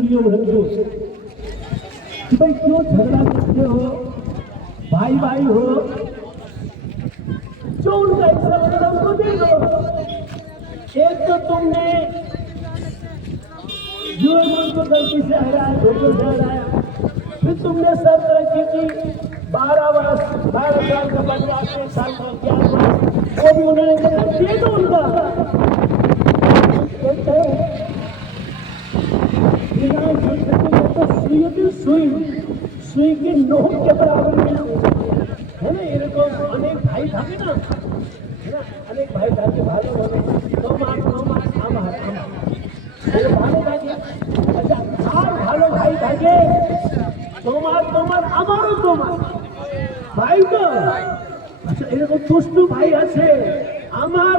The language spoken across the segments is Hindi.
दुर्योधन को कि भाई क्यों झगड़ा करते हो, भाई भाई हो, जो उनका हिस्सा बनेगा उनको दे दो। एक तो तुमने युवराज को गलती से हराया, धोखे से हराया, फिर तुमने शर्त रखी थी 12 साल का बच्चा 8 साल का 11 वर्ष, वो भी उन्होंने दे दो उनका। सुई की नोक के बराबर में है ना। ये तो अनेक भाई था ना, है ना, अनेक भाई था के भालो भालो 9 मास भालो भागे। अच्छा 4 भालो भाई भागे, তোমার আমারও তোমার ভাই তো। আচ্ছা এরকম দুষ্টু ভাই আছে, আমার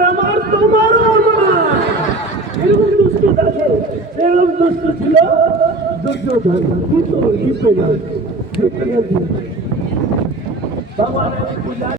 তোমারও আমার, এরকম দুষ্টু থাকে। এরকম দুষ্টু ছিল দুর্যোধন, কিন্তু ভগবানের পূজা